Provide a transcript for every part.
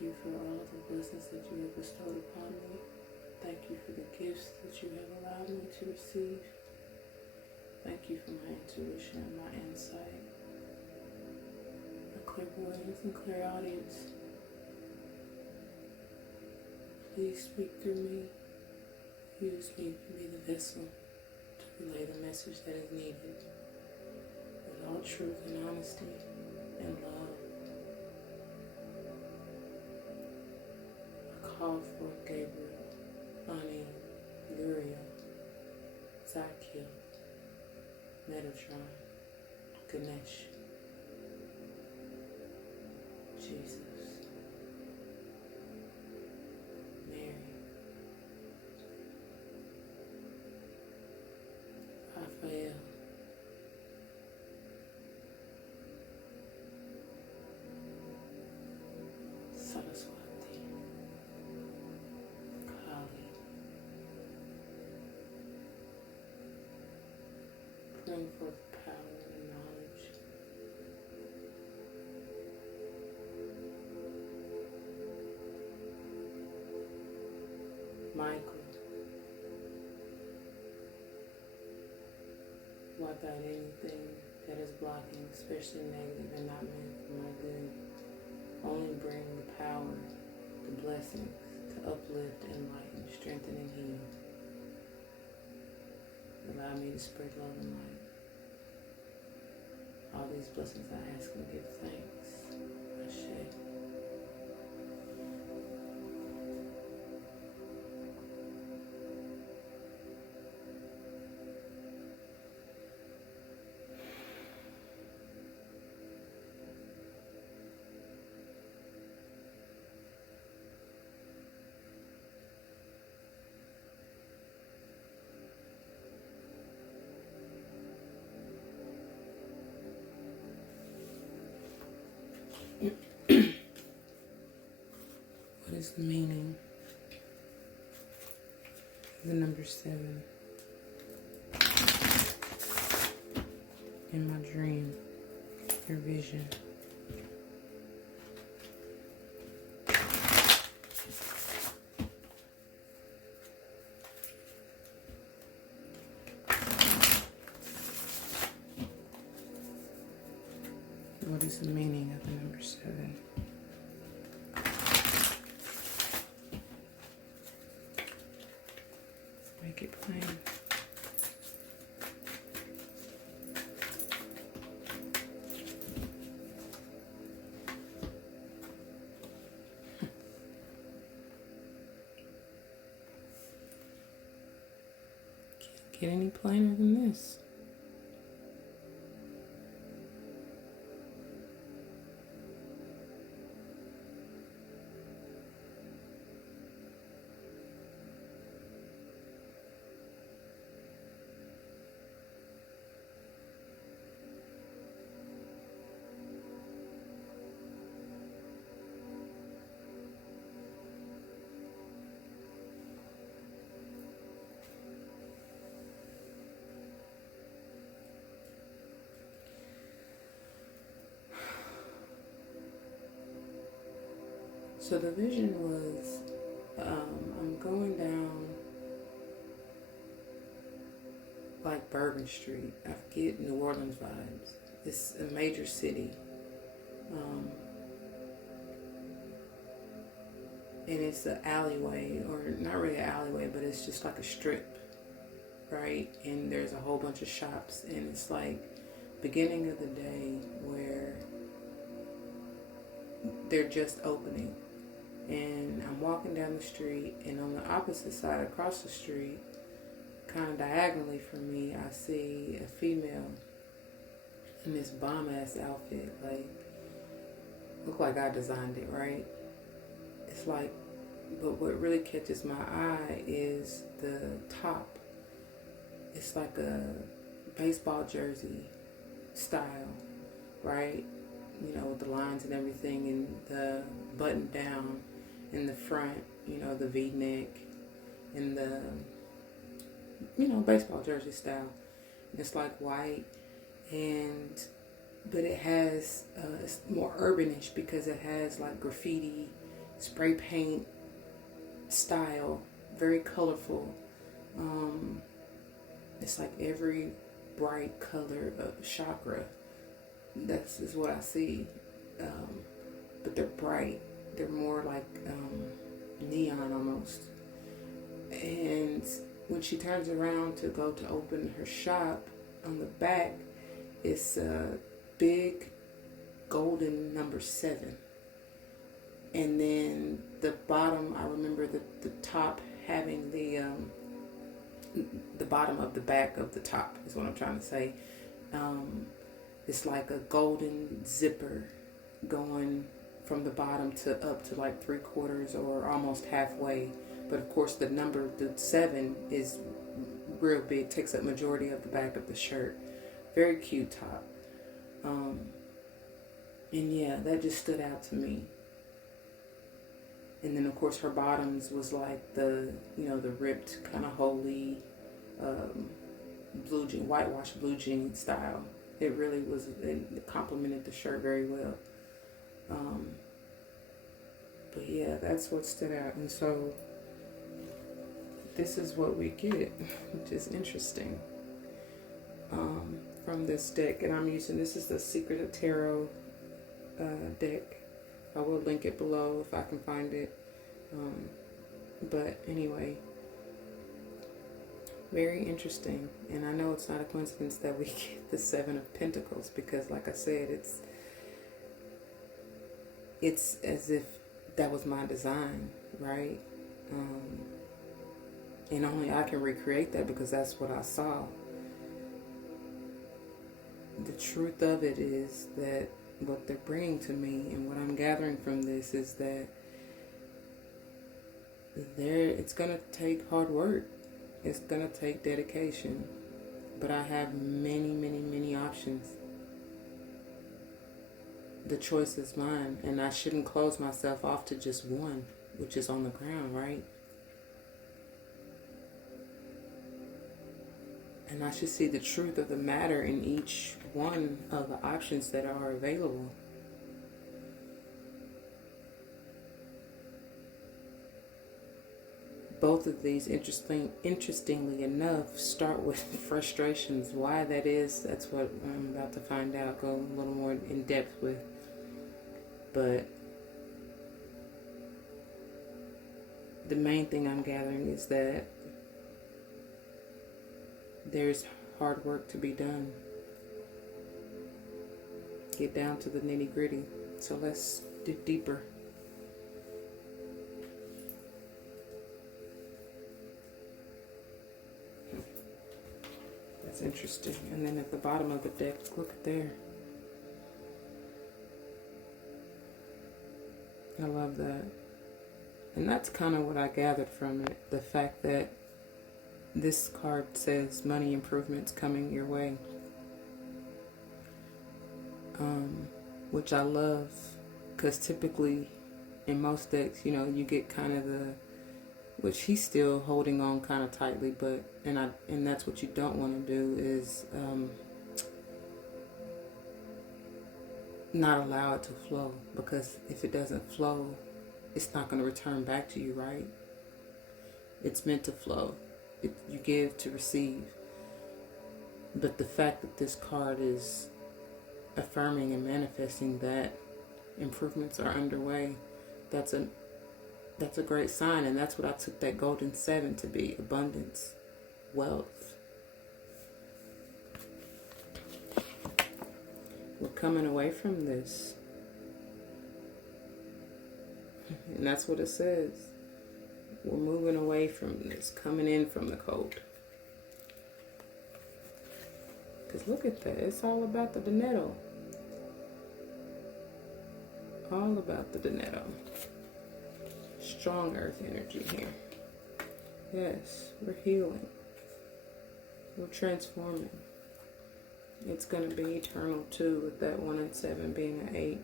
you for all of the blessings that you have bestowed upon me. Thank you for the gifts that you have allowed me to receive. Thank you for my intuition and my insight, my clairvoyance and clairaudience. Please speak through me. Use me to be the vessel to relay the message that is needed with all truth and honesty and love. I call for Gabriel, Ani, Uriel, Zakiel, Metatron, Ganesh, Jesus, Mary, Raphael, Saraswati, Kali. Bring forth power and knowledge. Michael, wipe out anything that is blocking, especially negative and not meant for my good. Only bring the power, the blessings to uplift, enlighten, strengthen, and heal. Allow me to spread love and light. All these blessings I ask and give thanks. Ashe. What is the meaning of the number 7 in my dream, your vision? What is the meaning of the number 7? Make it plain. Can't get any plainer than this. So the vision was, I'm going down like Bourbon Street. I forget, New Orleans vibes. It's a major city. And it's an alleyway, or not really an alleyway, but it's just like a strip, right? And there's a whole bunch of shops, and it's like beginning of the day where they're just opening. And I'm walking down the street, and on the opposite side, across the street, kind of diagonally from me, I see a female in this bomb-ass outfit. Like, look like I designed it, right? It's like, but what really catches my eye is the top. It's like a baseball jersey style, right? You know, with the lines and everything, and the button down in the front, you know, the V-neck and the, you know, baseball jersey style. And it's like white, but it has, it's more urbanish because it has like graffiti spray paint style, very colorful. It's like every bright color of chakra. That's is what I see. But they're bright. They're more like neon almost. And when she turns around to go to open her shop, on the back, it's a big golden number 7. And then the bottom, I remember the top having the bottom of the back of the top is what I'm trying to say. It's like a golden zipper going from the bottom to up to like 3/4 or almost halfway. But of course the number, the 7 is real big, takes up majority of the back of the shirt. Very cute top. And yeah, that just stood out to me. And then of course her bottoms was like the, the ripped kind of holy blue jean, whitewashed blue jean style. It really was, it complemented the shirt very well. But yeah, that's what stood out. And so this is what we get, which is interesting, from this deck. And I'm using, this is the Secret of Tarot deck. I will link it below if I can find it. But anyway, very interesting. And I know it's not a coincidence that we get the 7 of Pentacles, because like I said, it's as if that was my design, right? And only I can recreate that because that's what I saw. The truth of it is that what they're bringing to me and what I'm gathering from this is that it's going to take hard work. It's going to take dedication. But I have many, many, many options. The choice is mine, and I shouldn't close myself off to just one, which is on the ground, right? And I should see the truth of the matter in each one of the options that are available. Both of these, interestingly enough, start with frustrations. Why that is, that's what I'm about to find out, go a little more in depth with. But the main thing I'm gathering is that there's hard work to be done. Get down to the nitty-gritty. So let's dig deeper. That's interesting. And then at the bottom of the deck, look at there. I love that. And that's kind of what I gathered from it. The fact that this card says money improvements coming your way. Which I love, because typically in most decks, you get kind of which he's still holding on kind of tightly, but and that's what you don't want to do is not allow it to flow, because if it doesn't flow, it's not going to return back to you, right? It's meant to flow. You give to receive. But the fact that this card is affirming and manifesting that improvements are underway, that's a great sign. And that's what I took that golden 7 to be: abundance, wealth. We're coming away from this, and that's what it says. We're moving away from this, coming in from the cold. Because look at that. It's all about the Donetto. All about the Donetto. Strong earth energy here. Yes, we're healing. We're transforming. It's going to be eternal too, with that 1 and 7 being an 8.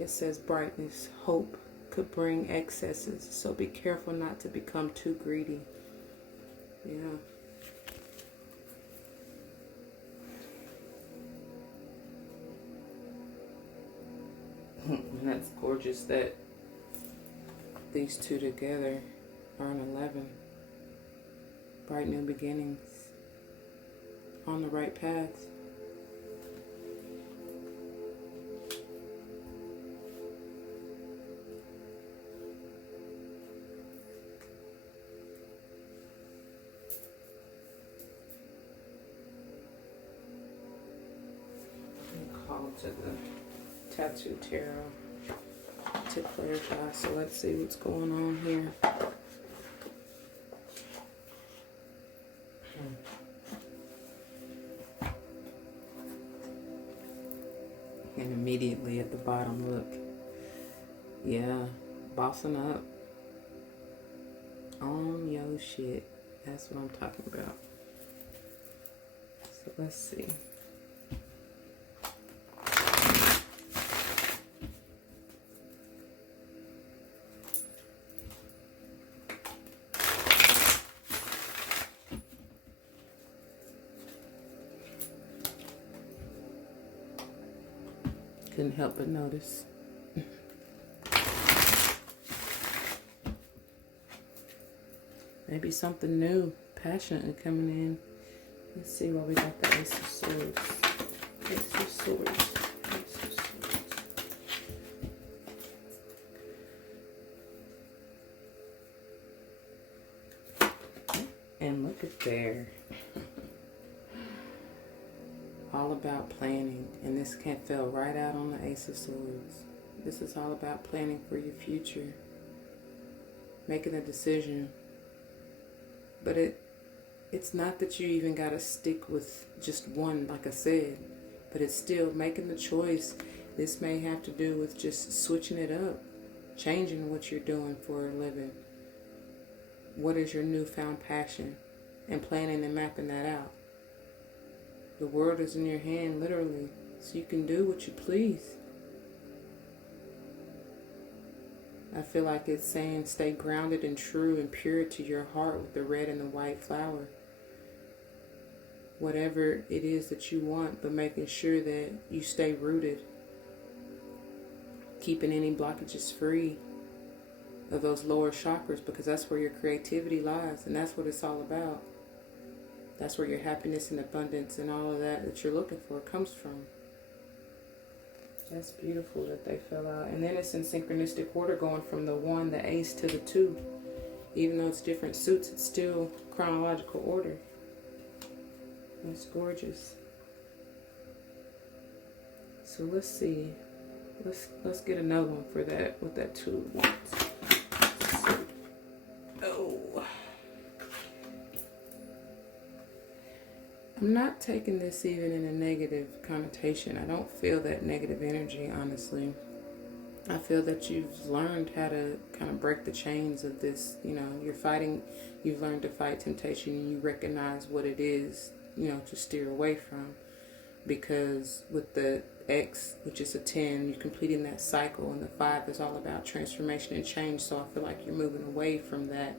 It says brightness, hope could bring excesses, so be careful not to become too greedy. Yeah. And that's gorgeous that these two together are an 11. Bright new beginnings. On the right path. Call to the tattoo tarot to clarify. So let's see what's going on here. And immediately at the bottom, look. Yeah, bossing up on your shit. That's what I'm talking about. So let's see. Couldn't help but notice. Maybe something new, passionate coming in. Let's see why we got the Ace of Swords. Ace of Swords. Ace of Swords. And look at there. All about planning, and this can fell right out on the Ace of Swords. This is all about planning for your future, making a decision. But it's not that you even got to stick with just one, like I said, but it's still making the choice. This may have to do with just switching it up, changing what you're doing for a living. What is your newfound passion? And planning and mapping that out. The world is in your hand, literally, so you can do what you please. I feel like it's saying stay grounded and true and pure to your heart with the red and the white flower. Whatever it is that you want, but making sure that you stay rooted. Keeping any blockages free of those lower chakras, because that's where your creativity lies, and that's what it's all about. That's where your happiness and abundance and all of that you're looking for comes from. That's beautiful that they fell out. And then it's in synchronistic order, going from the 1, the Ace, to the 2. Even though it's different suits, it's still chronological order. That's gorgeous. So let's see. Let's get another one for that with that 2 of Wands. Oh. I'm not taking this even in a negative connotation. I don't feel that negative energy, honestly. I feel that you've learned how to kind of break the chains of this. You know, you've learned to fight temptation, and you recognize what it is, you know, to steer away from. Because with the X, which is a 10, you're completing that cycle, and the 5 is all about transformation and change. So I feel like you're moving away from that.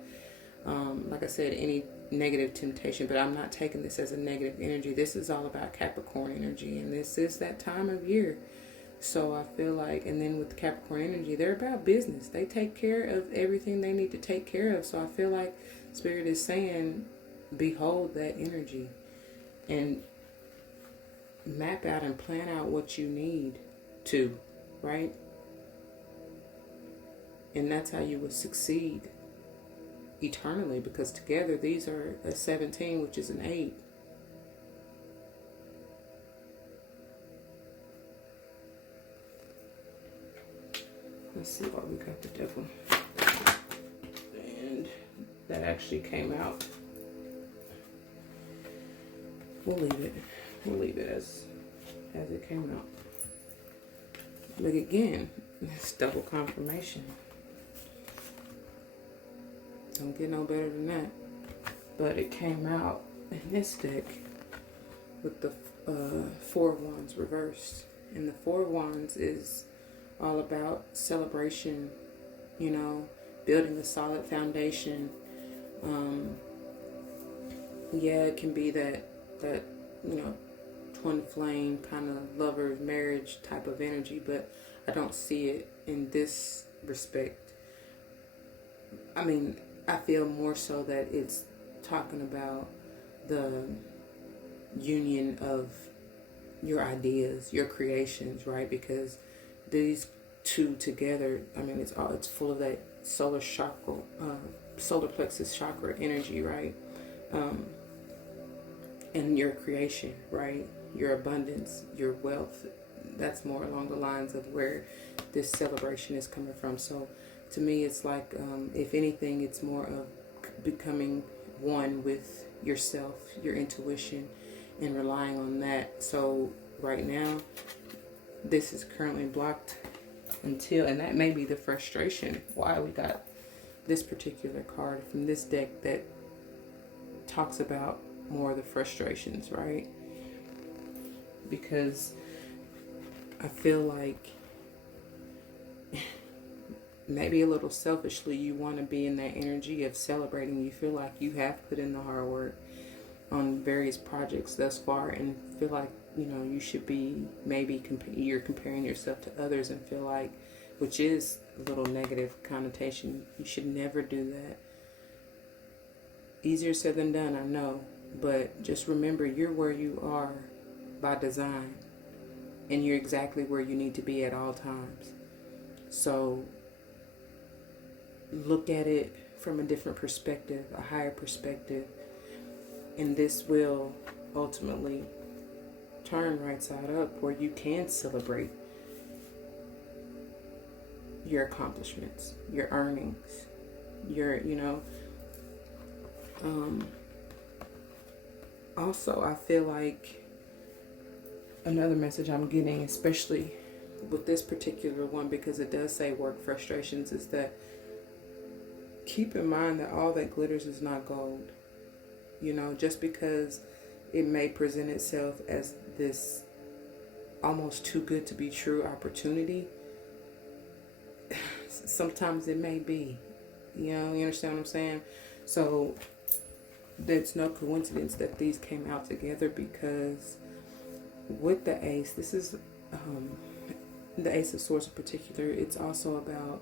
Like I said, any negative temptation, but I'm not taking this as a negative energy. This is all about Capricorn energy, and this is that time of year. So I feel like, and then with Capricorn energy, they're about business. They take care of everything they need to take care of. So I feel like Spirit is saying, behold that energy and map out and plan out what you need to, right? And that's how you will succeed eternally, because together these are a 17, which is an 8. Let's see why we got the Devil. And that actually came out. We'll leave it. We'll leave it as it came out. But again, it's double confirmation. Don't get no better than that. But it came out in this deck with the 4 of Wands reversed. And the 4 of Wands is all about celebration, you know, building a solid foundation. Yeah, it can be that you know, twin flame kind of lover marriage type of energy, but I don't see it in this respect. I mean, I feel more so that it's talking about the union of your ideas, your creations, right? Because these two together, I mean, it's full of that solar chakra, solar plexus chakra energy, right? And your creation, right? Your abundance, your wealth. That's more along the lines of where this celebration is coming from. So to me, it's like, if anything, it's more of becoming one with yourself, your intuition, and relying on that. So right now, this is currently blocked until, and that may be the frustration why we got this particular card from this deck that talks about more of the frustrations, right? Because I feel like maybe a little selfishly you want to be in that energy of celebrating. You feel like you have put in the hard work on various projects thus far and feel like, you know, you should be maybe you're comparing yourself to others and feel like, which is a little negative connotation, you should never do that. Easier said than done, I know, but just remember you're where you are by design, and you're exactly where you need to be at all times. So look at it from a different perspective, a higher perspective, and this will ultimately turn right side up where you can celebrate your accomplishments, your earnings, your, you know, also I feel like another message I'm getting, especially with this particular one, because it does say work frustrations, is that keep in mind that all that glitters is not gold. You know, just because it may present itself as this almost too good to be true opportunity, sometimes it may be. You know, you understand what I'm saying? So it's no coincidence that these came out together, because with the ace, this is the ace of swords in particular, it's also about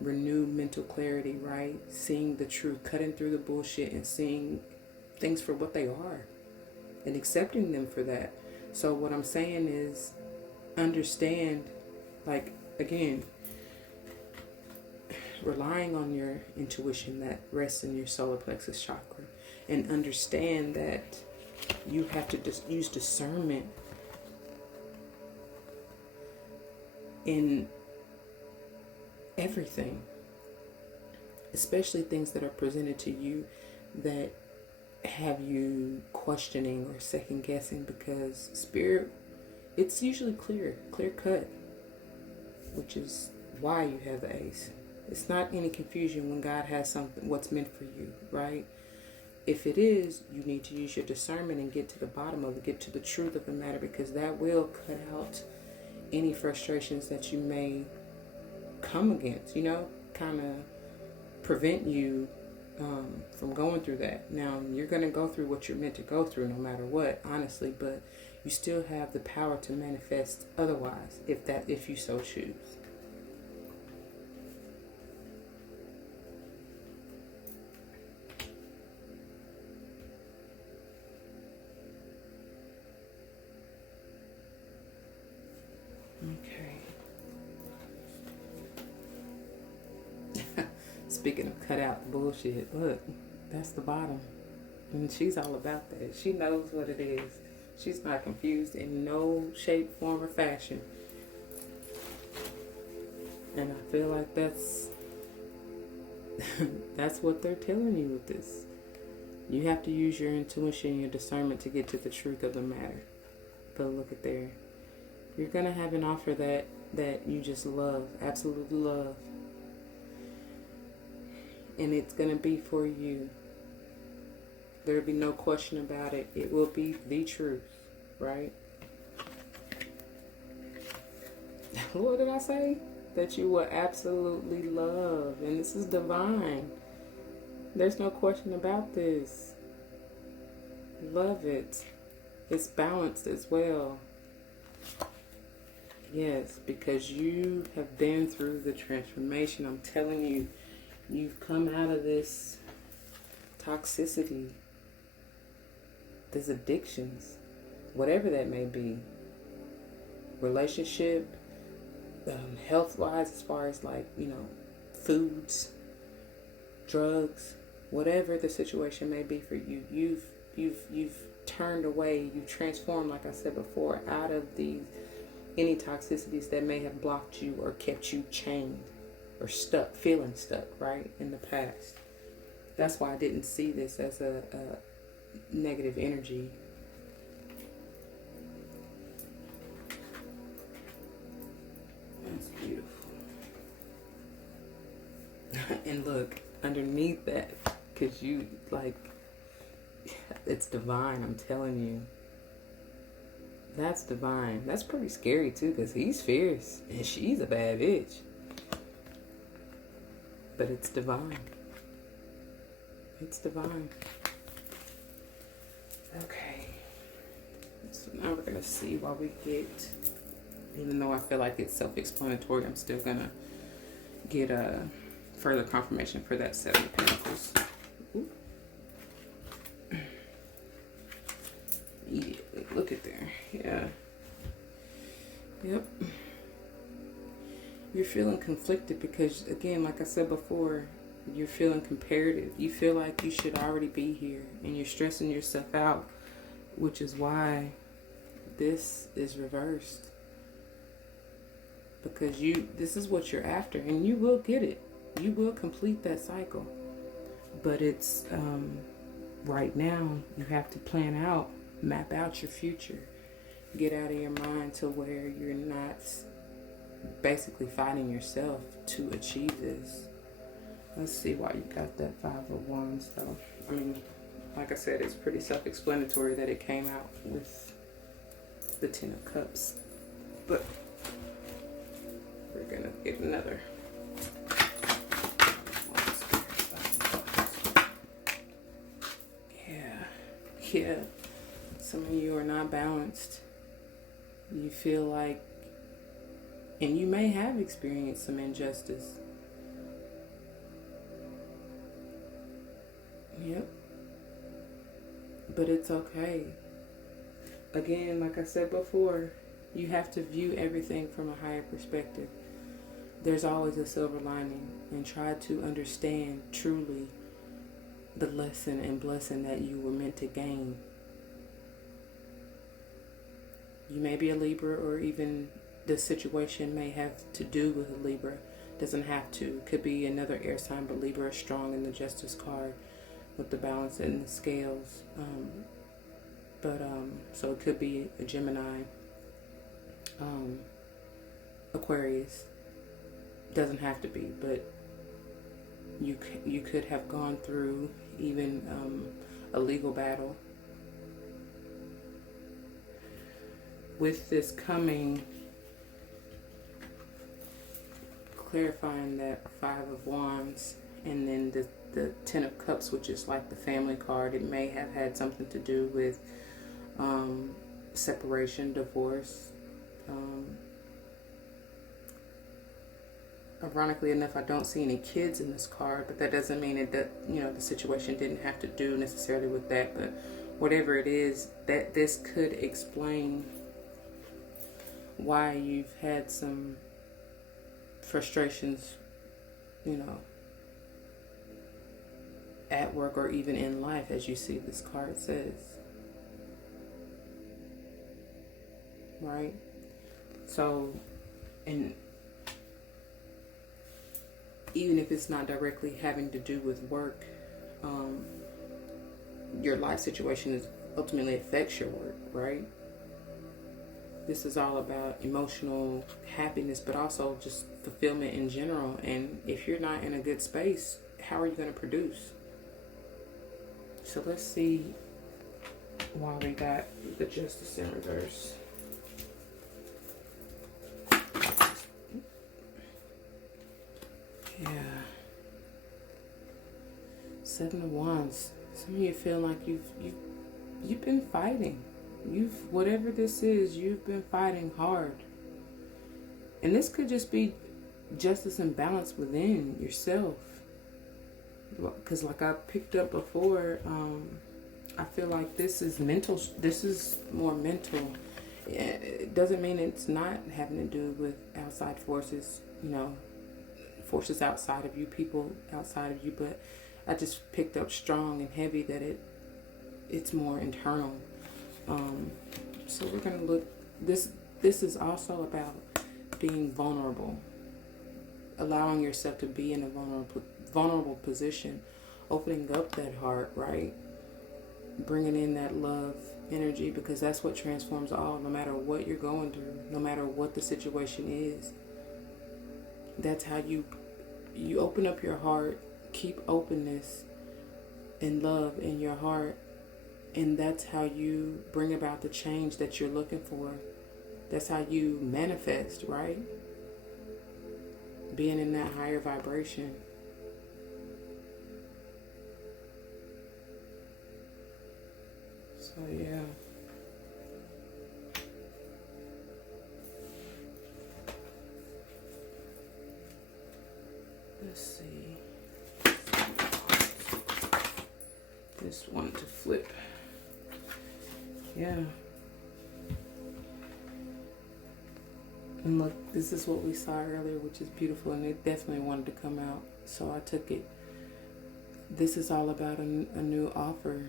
renewed mental clarity, right? Seeing the truth, cutting through the bullshit and seeing things for what they are and accepting them for that. So what I'm saying is, understand, like, again, relying on your intuition that rests in your solar plexus chakra, and understand that you have to just use discernment in everything, especially things that are presented to you that have you questioning or second guessing, because spirit, it's usually clear cut, which is why you have the ace. It's not any confusion when God has something, what's meant for you, right? If it is, you need to use your discernment and get to the bottom of it, get to the truth of the matter, because that will cut out any frustrations that you may come against, you know, kind of prevent you from going through that. Now, you're going to go through what you're meant to go through no matter what, honestly, but you still have the power to manifest otherwise, if you so choose. Speaking of cut out the bullshit, look, that's the bottom. And she's all about that. She knows what it is. She's not confused in no shape, form, or fashion. And I feel like that's what they're telling you with this. You have to use your intuition, your discernment to get to the truth of the matter. But look at there. You're going to have an offer that you just love, absolutely love. And it's going to be for you. There'll be no question about it. It will be the truth, right? What did I say? That you will absolutely love. And this is divine. There's no question about this. Love it. It's balanced as well. Yes, because you have been through the transformation. I'm telling you, you've come out of this toxicity, these addictions, whatever that may be, relationship, health wise, as far as like, foods, drugs, whatever the situation may be for you, you've turned away, you've transformed, like I said before, out of these any toxicities that may have blocked you or kept you chained or stuck, feeling stuck, right, in the past. That's why I didn't see this as a negative energy. That's beautiful. And look, underneath that, because you, like, it's divine, I'm telling you. That's divine. That's pretty scary, too, because he's fierce, and she's a bad bitch. But it's divine. It's divine. Okay. So now we're going to see why we get, even though I feel like it's self-explanatory, I'm still going to get a further confirmation for that Seven of Pentacles. Ooh. Immediately. Look at there. Yeah. Yep. You're feeling conflicted because, again, like I said before, you're feeling comparative. You feel like you should already be here and you're stressing yourself out, which is why this is reversed. Because this is what you're after, and you will get it. You will complete that cycle. But it's, right now, you have to plan out, map out your future. Get out of your mind to where you're not basically fighting yourself to achieve this. Let's see why you got that Five of Wands, though. I mean, like I said, it's pretty self-explanatory that it came out with the Ten of Cups. But we're going to get another. Yeah. Some of you are not balanced. You feel like, and you may have experienced some injustice. Yep. But it's okay. Again, like I said before, you have to view everything from a higher perspective. There's always a silver lining, and try to understand truly the lesson and blessing that you were meant to gain. You may be a Libra, or even the situation may have to do with a Libra. Doesn't have to. Could be another air sign, but Libra is strong in the Justice card with the balance and the scales. So it could be a Gemini, Aquarius. Doesn't have to be, but you could have gone through even a legal battle. With this coming, clarifying that Five of Wands, and then the Ten of Cups, which is like the family card, it may have had something to do with separation, divorce. Ironically enough, I don't see any kids in this card, but that doesn't mean that the situation didn't have to do necessarily with that. But whatever it is, that this could explain why you've had some frustrations, at work or even in life, as you see this card says. Right? So, and even if it's not directly having to do with work, your life situation ultimately affects your work, right? This is all about emotional happiness, but also just fulfillment in general. And if you're not in a good space, how are you going to produce? So let's see why we got the Justice in reverse. Yeah. Seven of Wands. Some of you feel like you've been fighting. Whatever this is, you've been fighting hard. And this could just be justice and balance within yourself. Because, like I picked up before, I feel like this is mental. This is more mental. It doesn't mean it's not having to do with outside forces, forces outside of you, people outside of you. But I just picked up strong and heavy that it's more internal. So we're gonna look. This is also about being vulnerable, allowing yourself to be in a vulnerable position, opening up that heart, right? Bringing in that love energy, because that's what transforms all, no matter what you're going through, no matter what the situation is. That's how you open up your heart, keep openness and love in your heart, and that's how you bring about the change that you're looking for. That's how you manifest, right? Being in that higher vibration. So yeah. Let's see. This one to flip. Yeah. And look, this is what we saw earlier, which is beautiful, and it definitely wanted to come out, so I took it. This is all about a new offer.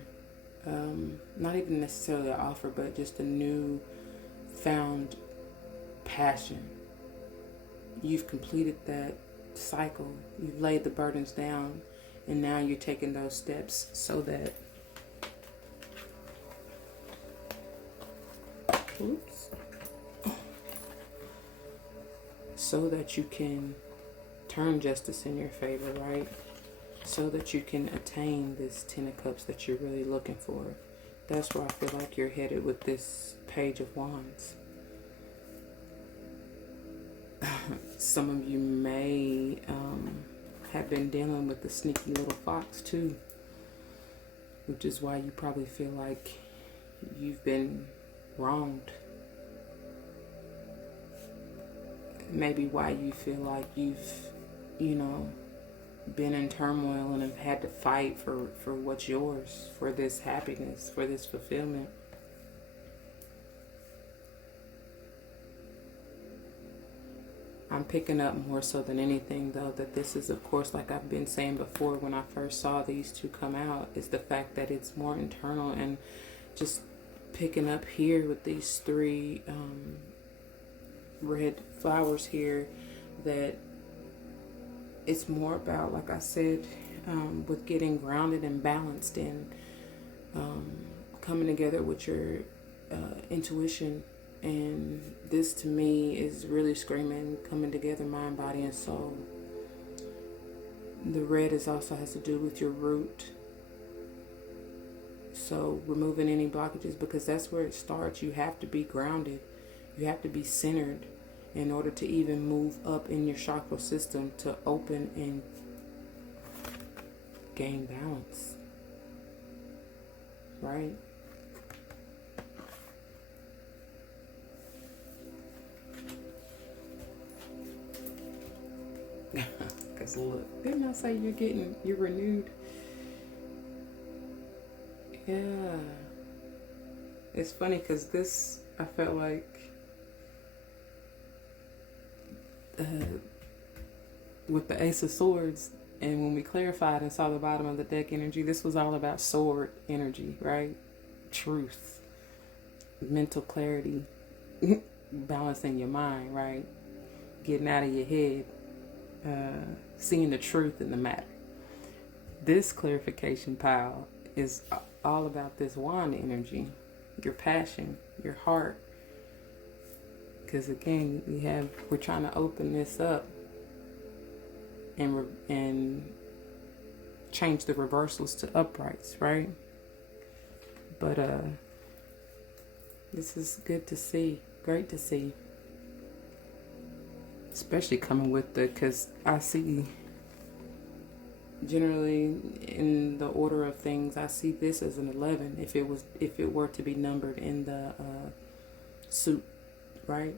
Not even necessarily an offer, but just a new found passion. You've completed that cycle. You've laid the burdens down, and now you're taking those steps so that so that you can turn justice in your favor, right? So that you can attain this 10 of Cups that you're really looking for. That's where I feel like you're headed with this Page of Wands. Some of you may have been dealing with the sneaky little fox too, which is why you probably feel like you've been wronged. Maybe why you feel like you've, been in turmoil and have had to fight for what's yours, for this happiness, for this fulfillment. I'm picking up more so than anything, though, that this is, of course, like I've been saying before when I first saw these two come out, is the fact that it's more internal. And just picking up here with these three red flowers here, that it's more about, like I said, with getting grounded and balanced and coming together with your intuition. And this to me is really screaming coming together, mind, body, and soul. The red also has to do with your root. So removing any blockages, because that's where it starts. You have to be grounded. You have to be centered in order to even move up in your chakra system to open and gain balance. Right? Because look, didn't I say you're renewed? Yeah. It's funny because this, I felt like with the Ace of Swords, and when we clarified and saw the bottom of the deck energy, this was all about sword energy, right? Truth, mental clarity, balancing your mind, right? Getting out of your head, seeing the truth in the matter. This clarification pile is all about this wand energy, your passion, your heart. Because again, we're trying to open this up and change the reversals to uprights, right? But this is good to see, great to see. Especially coming with because I see generally in the order of things, I see this as an 11 if it were to be numbered in the suit, right?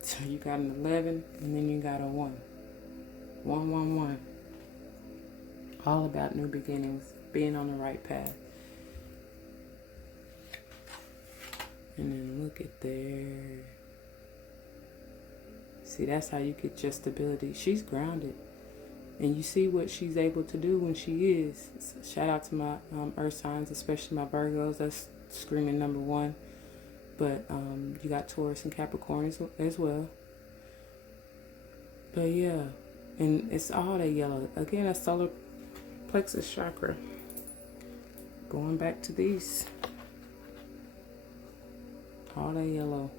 So you got an 11 and then you got a 1. 1, 1, 1. All about new beginnings, being on the right path. And then look at there. See, that's how you get your stability. She's grounded. And you see what she's able to do when she is. Shout out to my earth signs, especially my Virgos. That's screaming number 1. But you got Taurus and Capricorn as well. But yeah, and it's all that yellow. Again, that's solar plexus chakra. Going back to these. All that yellow.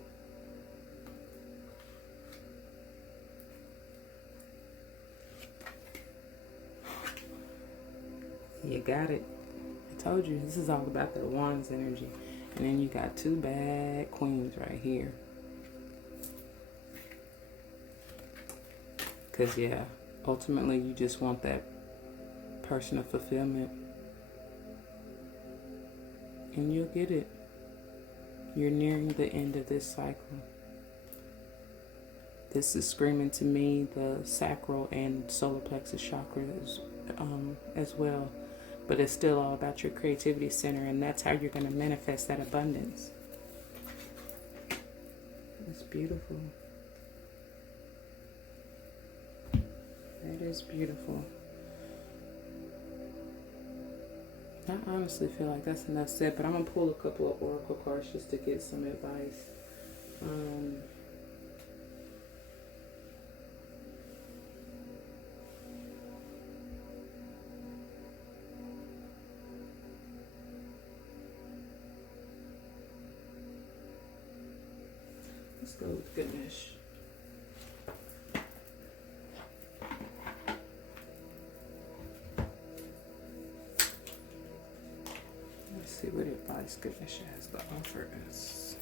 You got it. I told you, this is all about the Wands energy. And then you got 2 bad queens right here. Because, yeah, ultimately you just want that personal fulfillment. And you'll get it. You're nearing the end of this cycle. This is screaming to me the sacral and solar plexus chakras as well. But it's still all about your creativity center, and that's how you're going to manifest that abundance. It's beautiful. That is beautiful. I honestly feel like that's enough said, but I'm going to pull a couple of oracle cards just to get some advice. Let's go with Ganesh. Let's see what advice Ganesh has to offer us.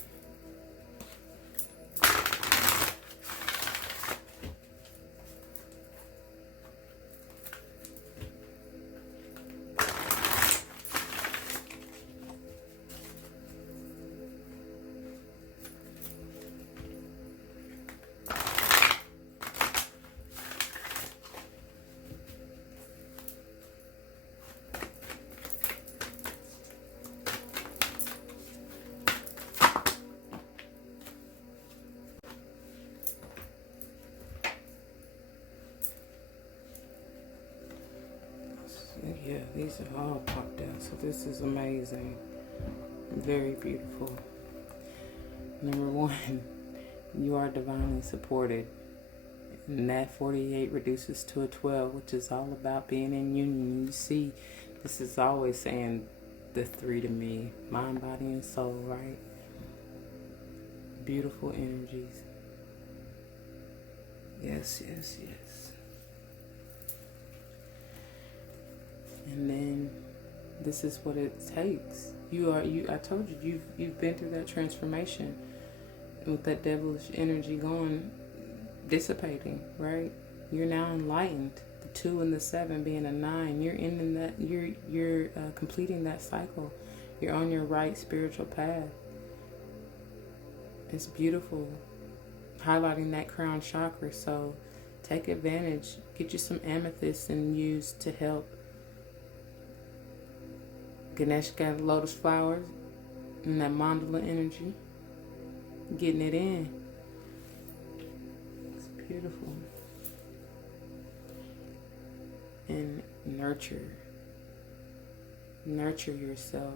Yeah, these are all popped out, so this is amazing. Very beautiful. Number 1, you are divinely supported. And that 48 reduces to a 12, which is all about being in union. You see, this is always saying the 3 to me. Mind, body, and soul, right? Beautiful energies. Yes, yes, yes. And then this is what it takes. I told you, you've been through that transformation with that devilish energy dissipating, right? You're now enlightened. The 2 and the 7 being a 9. You're ending that. You're completing that cycle. You're on your right spiritual path. It's beautiful. Highlighting that crown chakra. So take advantage. Get you some amethyst and use to help. Ganesh got lotus flowers and that mandala energy. Getting it in. It's beautiful. And nurture. Nurture yourself.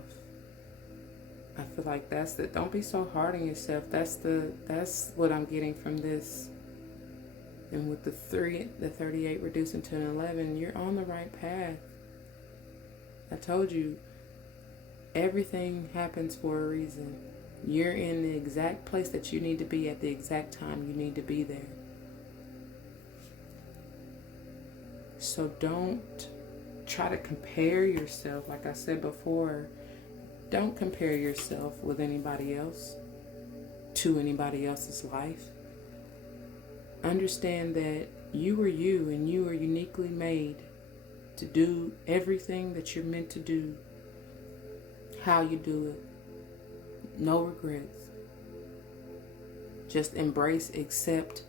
I feel like that's it. Don't be so hard on yourself. That's what I'm getting from this. And with the 38 reducing to an 11, you're on the right path. I told you, everything happens for a reason. You're in the exact place that you need to be at the exact time you need to be there. So don't try to compare yourself. Like I said before, don't compare yourself with anybody else, to anybody else's life. Understand that you are you, and you are uniquely made to do everything that you're meant to do, how you do it. No regrets. Just embrace, accept,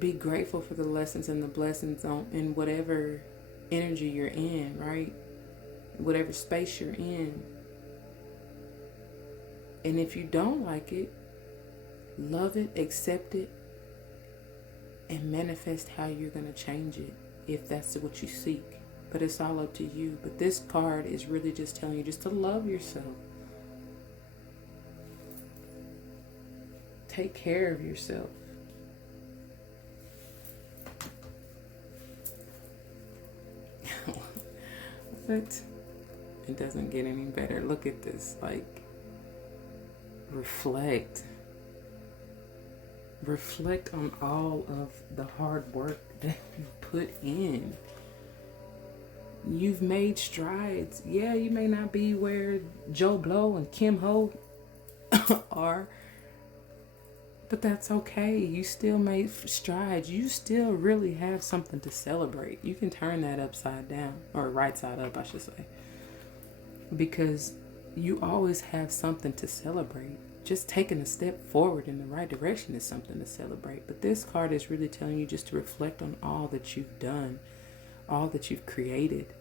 be grateful for the lessons and the blessings in whatever energy you're in, right? Whatever space you're in. And if you don't like it, love it, accept it, and manifest how you're going to change it if that's what you seek. But it's all up to you. But this card is really just telling you just to love yourself. Take care of yourself. What? It doesn't get any better. Look at this. Like, reflect. Reflect on all of the hard work that you put in. You've made strides. Yeah, you may not be where Joe Blow and Kim Ho are, but that's okay. You still made strides. You still really have something to celebrate. You can turn that upside down, or right side up, I should say, because you always have something to celebrate. Just taking a step forward in the right direction is something to celebrate. But this card is really telling you just to reflect on all that you've done, all that you've created,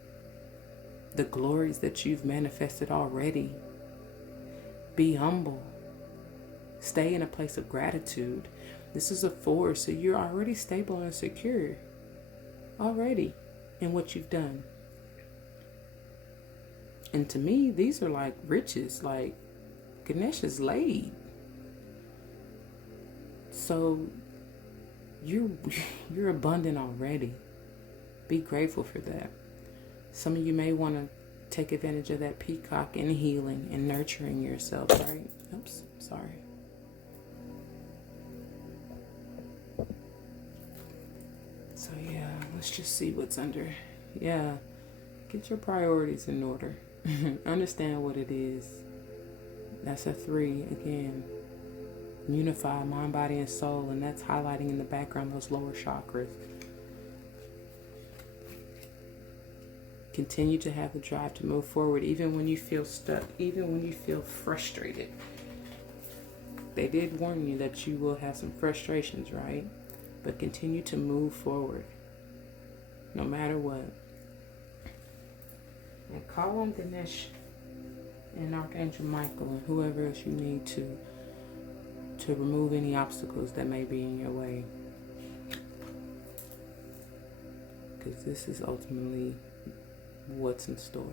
the glories that you've manifested already. Be humble. Stay in a place of gratitude. This is a 4, so you're already stable and secure already in what you've done. And to me, these are like riches, like Ganesh is laid. So you're abundant already. Be grateful for that. Some of you may want to take advantage of that peacock in healing and nurturing yourself, right? Oops, sorry. So yeah, let's just see what's under. Yeah, get your priorities in order. Understand what it is. That's a 3 again. Unify mind, body, and soul, and that's highlighting in the background those lower chakras. Continue to have the drive to move forward, even when you feel stuck, even when you feel frustrated. They did warn you that you will have some frustrations, right? But continue to move forward, no matter what. And call on Ganesh and Archangel Michael and whoever else you need to remove any obstacles that may be in your way. Because this is ultimately what's in store.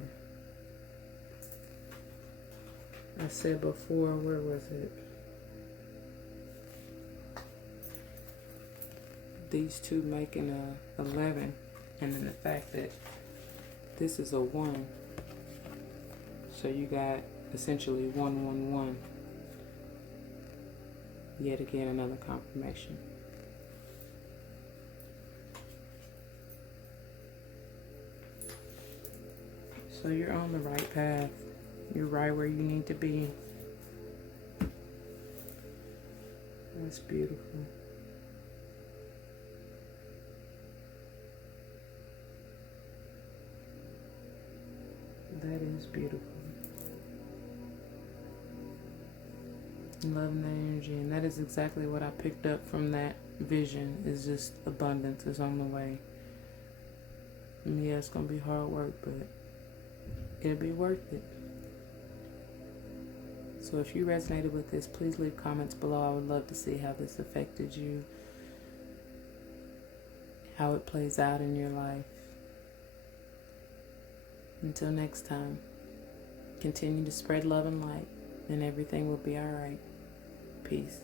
I said before, where was it? These two making a 11, and then the fact that this is a 1. So you got essentially 1, 1, 1. Yet again, another confirmation. So you're on the right path. You're right where you need to be. That's beautiful. That is beautiful. Love and that energy, and that is exactly what I picked up from that vision. Is just abundance is on the way. And yeah, it's gonna be hard work, but it'll be worth it. So if you resonated with this, please leave comments below. I would love to see how this affected you, how it plays out in your life. Until next time, continue to spread love and light, and everything will be all right. Peace.